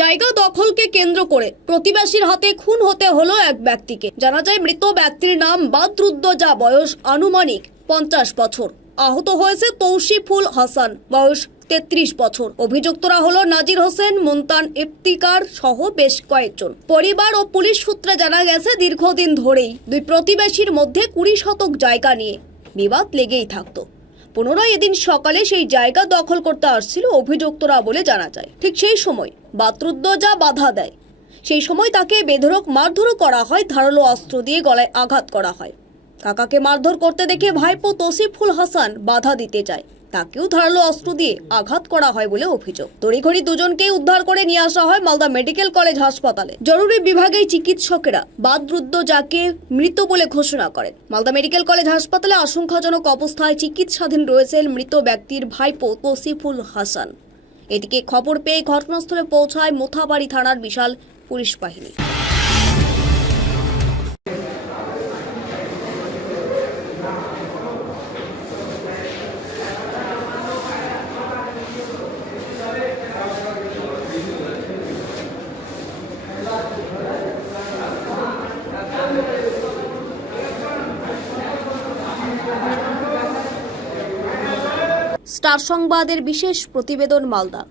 জায়গা দখলকে কেন্দ্র করে প্রতিবেশীর হাতে খুন হতে হলো এক ব্যক্তিকে। জানা যায়, মৃত ব্যক্তির নাম বাদরুদ্দোজা, বয়স আনুমানিক পঞ্চাশ বছর। আহত হয়েছে তৌসিফুল হাসান, বয়স তেত্রিশ বছর। অভিযুক্তরা হলো নাজির হোসেন, মুনতান ইফতিকার সহ বেশ কয়েকজন। পরিবার ও পুলিশ সূত্রে জানা গেছে, দীর্ঘদিন ধরেই দুই প্রতিবেশীর মধ্যে কুড়ি শতক জায়গা নিয়ে বিবাদ লেগেই থাকতো। পুনরায় এদিন সকালে সেই জায়গা দখল করতে আসছিল অভিযুক্তরা বলে জানা যায়। ঠিক সেই সময় বাতরুদ্দোজা বাধা দেয়। সেই সময় তাকে বেধরক মারধরও করা হয়, ধারালো অস্ত্র দিয়ে গলায় আঘাত করা হয়। কাকাকে মারধর করতে দেখে ভাইপো তসিফুল হাসান বাধা দিতে যায় তাকেও ধারালো অস্ত্র দিয়ে আঘাত করা হয় বলে অভিযোগ। তড়িঘড়ি দুজনকেই উদ্ধার করে নিয়ে আসা হয় মালদা মেডিকেল কলেজ হাসপাতালে। জরুরি বিভাগের চিকিৎসকেরা বাদরুদ্দ যাকে মৃত বলে ঘোষণা করেন। মালদা মেডিকেল কলেজ হাসপাতালে আশঙ্কাজনক অবস্থায় চিকিৎসাধীন রয়েছেন মৃত ব্যক্তির ভাইপো তসিফুল হাসান। এদিকে খবর পেয়ে ঘটনাস্থলে পৌঁছায় মোথাবাড়ি থানার বিশাল পুলিশ বাহিনী। স্টার সংবাদের বিশেষ প্রতিবেদন মালদা।